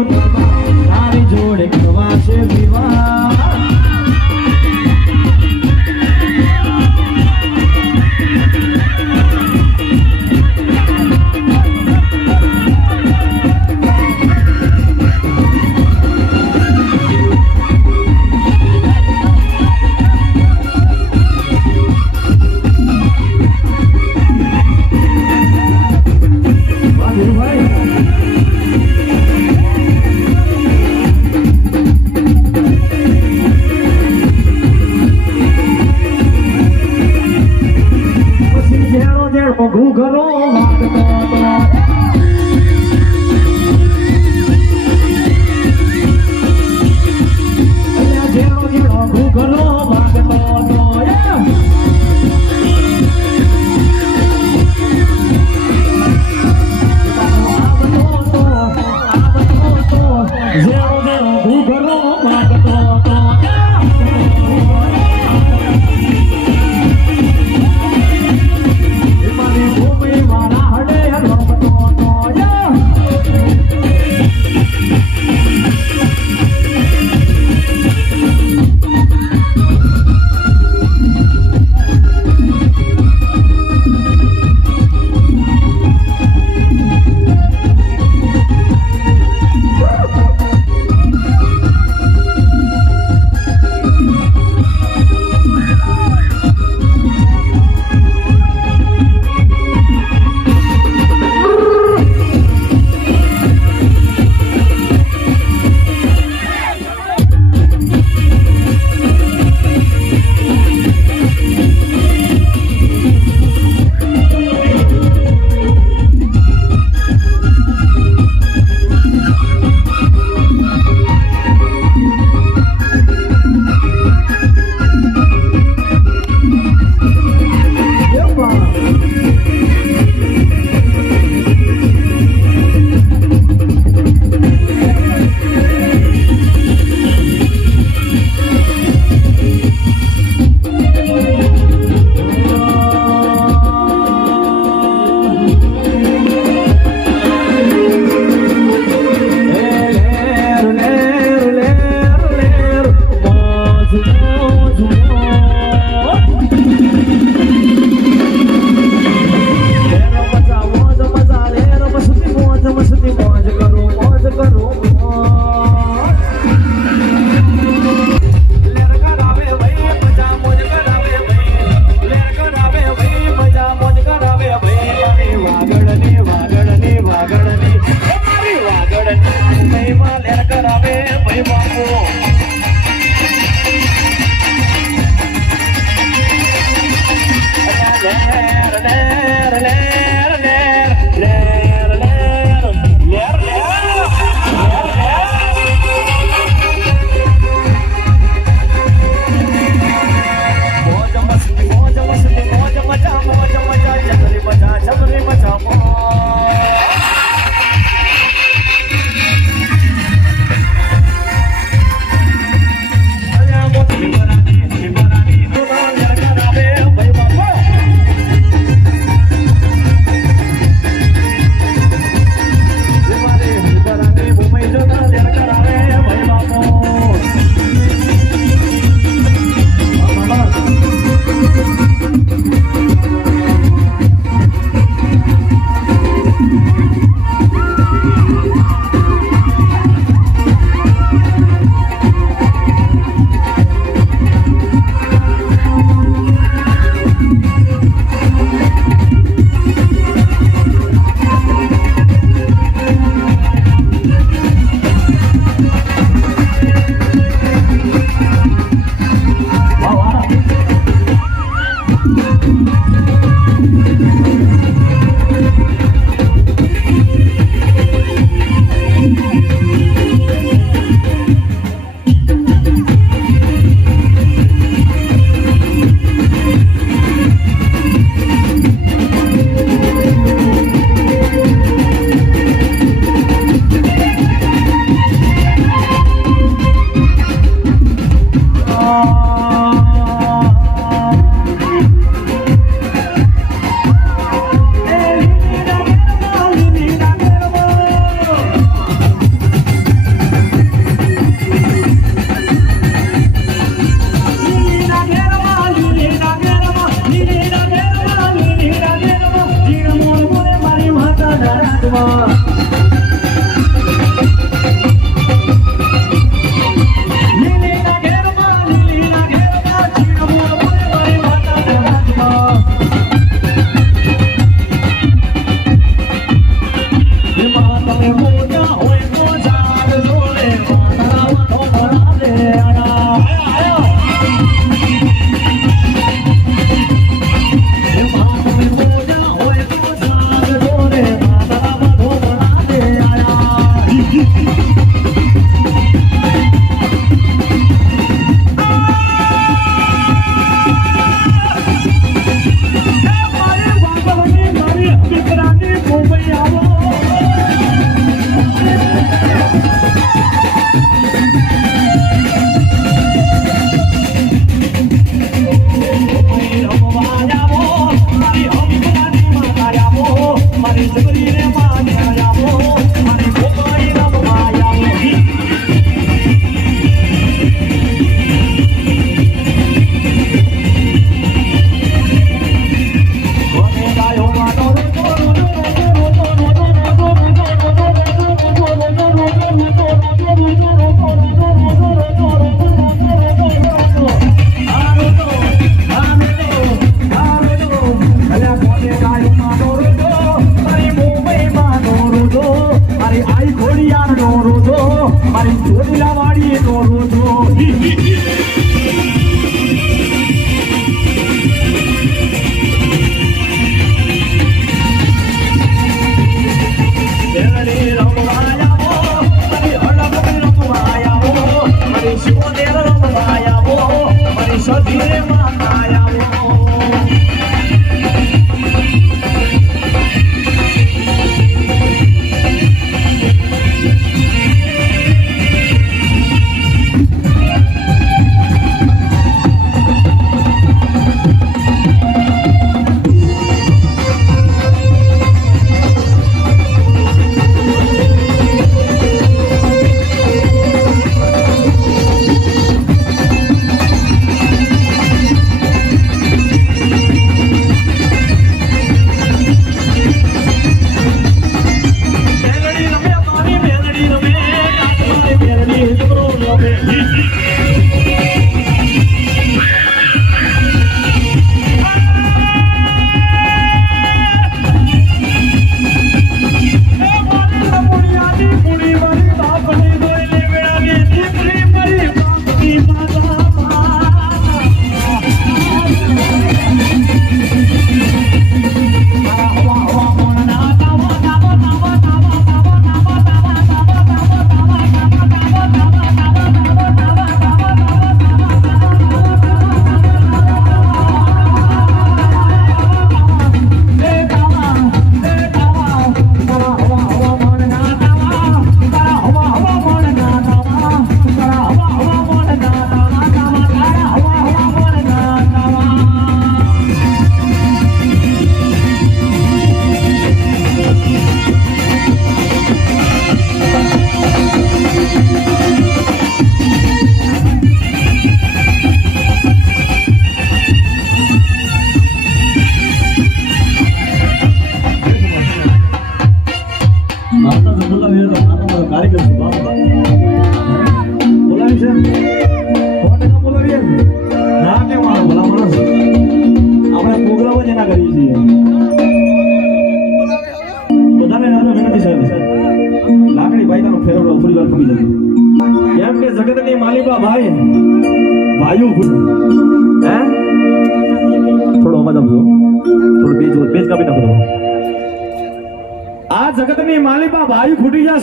ઉતરવા તારી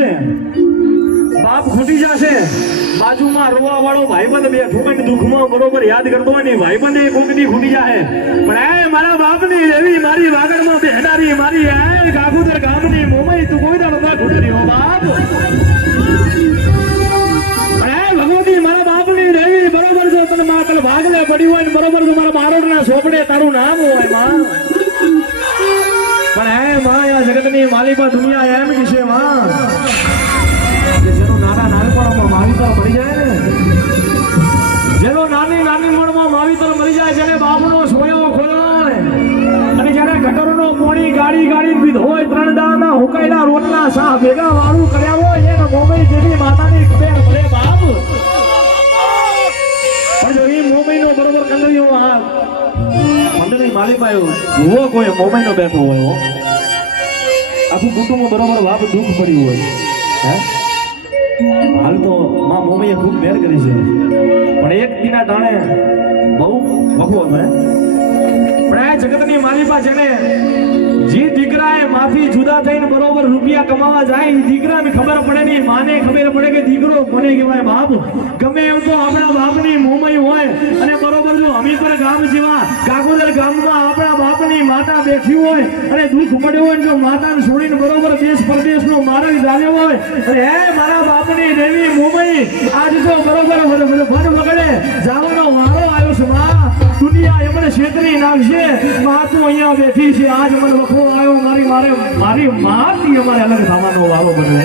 જશે. બાપ ખૂટી જશે. બાજુમાં રોવા વાળો ભાઈબંધ બેઠો હોય દુઃખમાં બરોબર યાદ કરતો હોય ને ભાઈબંધ એ કોકની ખૂટી જાય પણ એ મારા બાપની એવી મારી વાગડમાં બેહનારી મારી એ ગાગુદર ગામની મોમઈ, તું કોઈ દાડો ના ખૂટરી હો બાપ. બરોબર છે તને માકલ ભાગલે પડી હોય ને બરોબર છે મારા મારોડના સોપડે તારું નામ હોયમાં પણ હે માં આ જગતની માલિકા દુનિયા એમ કે છે માં જેનો નાના નાનપણમાં માવિતર મરી જાય ને. જેનો નાની નાની મણમાં માવિતર મરી જાય, જેને બાપનો સોયો ખોયો અને જ્યારે ગટરનો પોણી ગાડી ગાડી પીધો હોય, ત્રણ દાણા હુકાયેલા રોટલા શાહ ભેગા વાળું કર્યા હોય, એને મોગઈ જેવી માતાની ભલે બાપ. પણ એ મોમઈનો બરોબર કંદરીઓ આ મંડળની માલિકાયો જુઓ કોઈ મોબાઈલનો બેઠો હોય હો. આખું કુટુંબ બરોબર વાપ દુઃખ પડ્યું હોય. હે? હાલ તો માં મોબાઈએ ખૂબ મેર કરી છે. પણ એક દીના ટાણે બહુ વખો હતો પણ આ માથી જુદા થઈને બરોબર રૂપિયા કમાવા જાય દીકરાને ખબર પડે નહીં. માને ખબર પડે કે દીકરો કોને કહેવાય બાપ? ગમે એમ તો આપણા બાપની મોમઈ હોય જો ગામ જેવા કાગોદર ગામમાં આપણા બાપની માતા બેઠી હોય અને દુઃખ પડ્યું હોય જો માતાને છોડીને બરોબર દેશ પરદેશનો માર્ગ ચાલ્યો હોય અને હે મારા બાપની દેવી મુંબઈ, આજ જો બરોબર ફન વગડે જવાનો વારો આવ્યો છે, માં. દુનિયા એમને છેતરી નાખશે. માં, તું અહીંયા બેઠી છે. આજ મને વખો આવ્યો, મારી મારે મારી માથી અમારે અલગ થવાનો વારો બને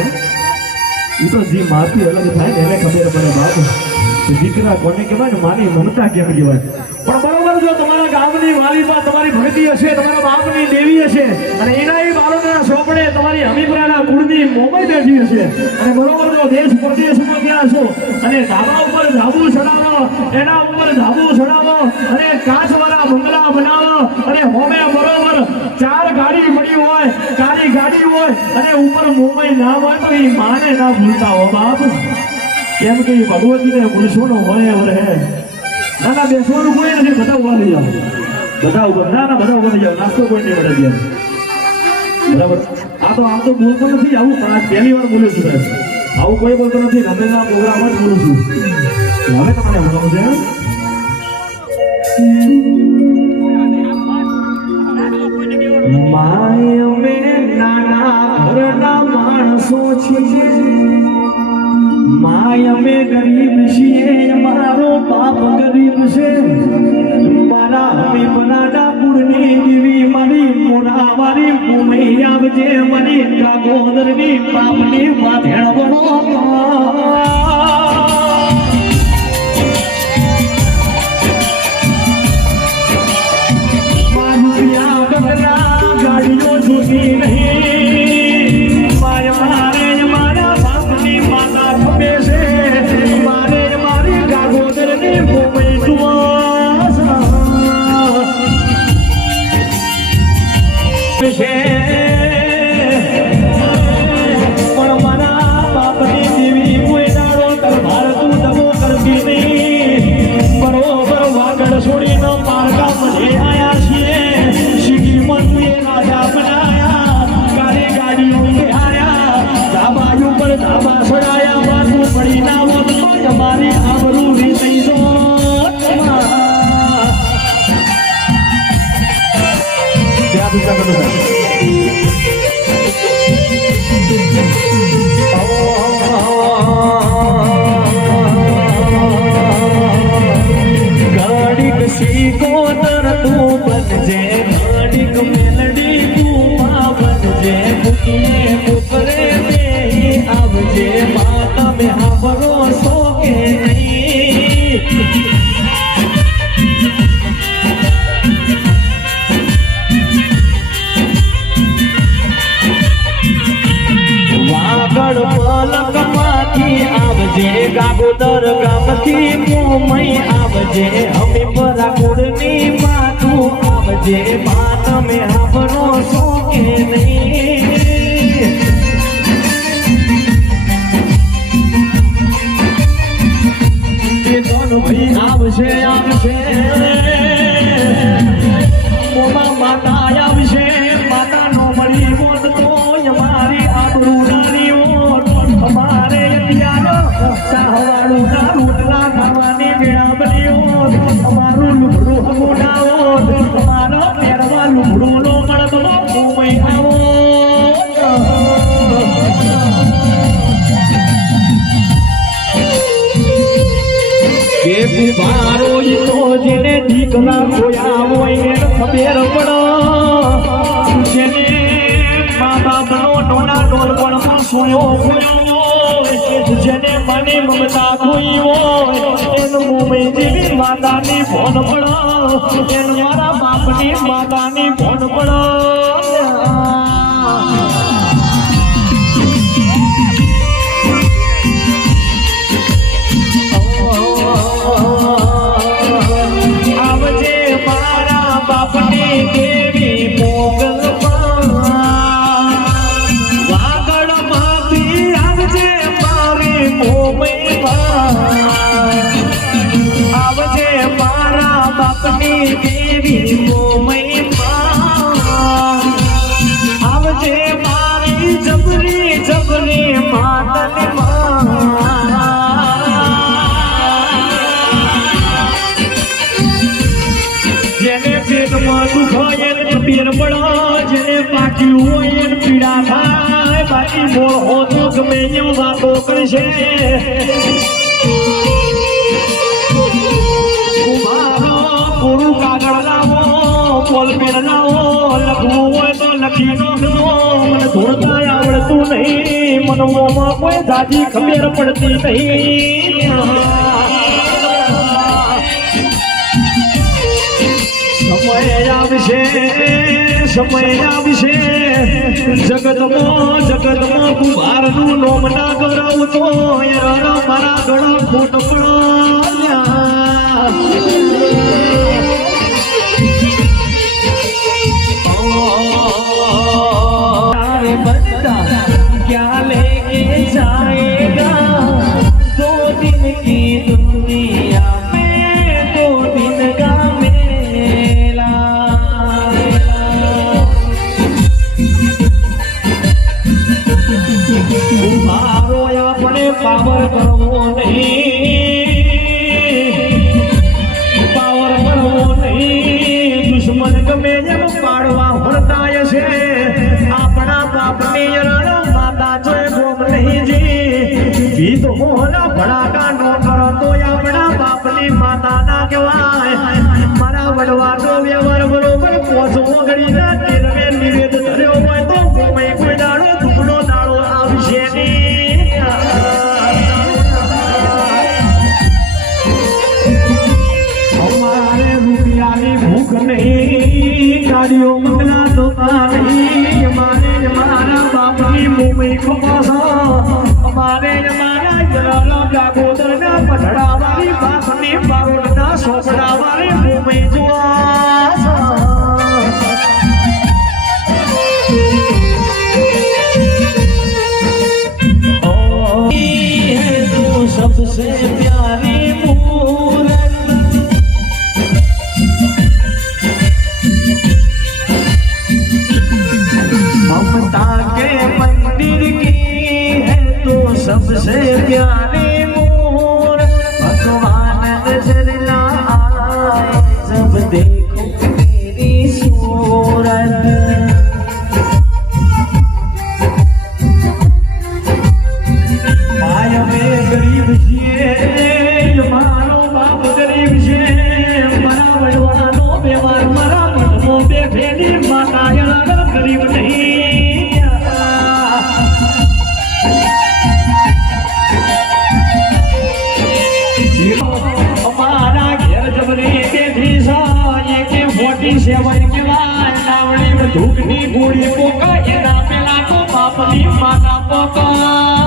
એ તો જે માથી અલગ થાય એને ખબર પડે બાપ. દીકરા કોને કહેવાય માની મમતા કેમ કહેવાય? પણ બરોબર જો તમારા ગામની વાલીમાં તમારી ભક્તિ હશે, તમારા બાપની દેવી હશે, અને એના એ બાળકના સોપડે તમારી હમીપરાના કુળની મોબાઈલ બેઠી હશે. અને બરોબર જો દેશ પરદેશમાં ગયા છો અને ધાબા ઉપર ધાબુ ચડાવો, એના ઉપર ધાબુ ચડાવો, અને કાચવાળા બંગલા બનાવો, અને હોમે બરોબર ચાર ગાડી મળી હોય, કાળી ગાડી હોય, અને ઉપર મોબાઈલ ના હોય તો એ માને ના ભૂલતા હો બાપ. કેમ કે ભગવતીને નો હોય રહે ના ના બેસવાનું કોઈ નથી, બધા ઊભા થઈ જાઓ. બધા ઊભા, ના ના, બધા ઊભા થઈ જાઓ, નાસ્તો કોઈ નહીં બધા બરાબર? આ તો આમ તો બોલતો નથી, આવું પહેલી વાર બોલ્યો છું આવું કોઈ બોલતો નથી હંમેશા પ્રોગ્રામ જ બોલું છું. હવે તમને ભણાવું છે મોમઈ મને મને કાગોદરની પાપની માથેણ બનો બીજા બધું સાહેબ. ગાડીક સીકો તર તું બનજે ગાડીક મેલડી તું બનજે કુકીએ કુકરે બેહી આવજે મા તમે હાંભળો છો કે નહીં પલકમાંથી આવજે, ગાગોદર ગામથી મોમઈ આવજે. અમે પરા કુળની માથું આવજે. મા તમે આપણો કે નહીં. દીકરા ખોયા હોય ખબર પડે. જેને મા બાપનો ટોના ટોળપણમાં સોયો ખોયો જેને મને મમતા ખોઈ હોય, એનું મુંબઈ જેવી માતાની ફોન પડો. એનું મારા બાપની માતાની ફોન પડે. ગમે એવું વાતો કરશે. પૂરું કાગળ લાવો પોલ પેન લાવો, લખવું હોય તો લખી નાખજો મને ધોળતા આવડતું નહીં મનોમાં કોઈ જાજી ખબર પડતી નહીં. સમય આવશે સમય આવશે. જગતમાં જગતમાં કુંભારનું નોમ ના કરાવતો યાર, મારા ગળા ખોટ મહીજી બીજ મોલા ભડાકા નો ખરો તો આપણા બાપની માતા ના કહેવાય. મારા વડવા તો વ્યવહાર બરોબર પોચવો ગણી ના તેરવે નિવેદ કર્યો હોય તો ગમે કોઈ દાડો દુખનો દાડો આવશે નહીં. અમારે રૂપિયાની ભૂખ નહીં, ગાડીઓ મંગલા તો નહીં. મારે મારા બાપની મુંબઈ પધડાવાળી બાપની બારોટના સોપડાવાળી મુંબઈ જોવા ગરીબ છીએ મારો બાપ ગરીબ છે મારા વડવાનો વ્યવહાર મારા મનમાં બેઠેલી માતા યાર ગરીબ નહીં અમારા ઘેર જબરી બેઠી છે કે મોટી સેવન કહેવાય નાવડી ધૂપની ગોળી પોકા એના પેલા તો બાપની માતા પોકા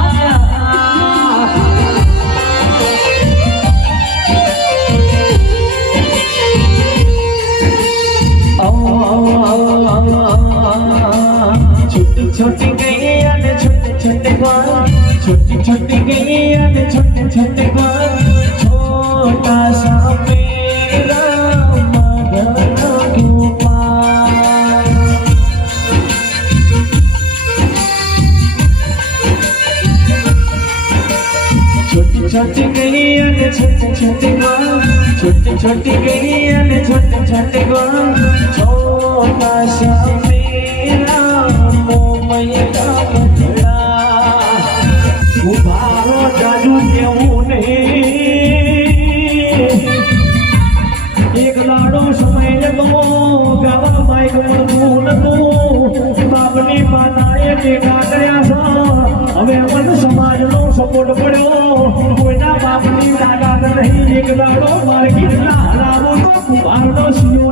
छोटी गैया ने छोटे छोटे बाल छोटी छोटी गैया ने छोटे छोटे बाल छोटा सा मेरा मगन छोटी छोटी गैया ने छोटे छोटे बाल छोटी छोटी गैया ने छोटे छोटे बाल छोटा सा સપોર્ટ પડ્યો. કોઈના બાપની તાકાત નહીં એક લાડો માર્કેટના હરાવો તો કુંભારનો સિયો